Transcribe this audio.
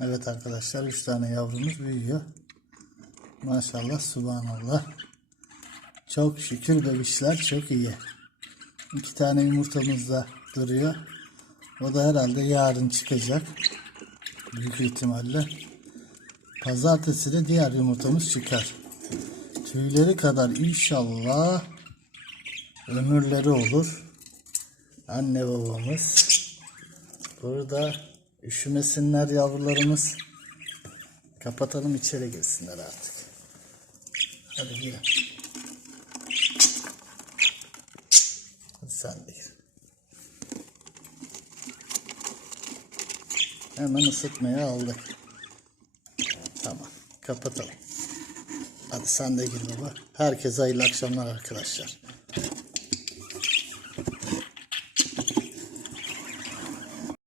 Evet arkadaşlar 3 tane yavrumuz büyüyor. Maşallah subhanallah. Çok şükür bebişler çok iyi. İki tane yumurtamız da duruyor. O da herhalde yarın çıkacak. Büyük ihtimalle. Pazartesi de diğer yumurtamız çıkar. Tüyleri kadar inşallah ömürleri olur. Anne babamız. Burada üşümesinler yavrularımız. Kapatalım içeri girsinler artık. Hadi. Hadi sen de gir. Hemen ısıtmaya aldık. Tamam. Kapatalım. Hadi sen de gir baba. Herkese hayırlı akşamlar arkadaşlar.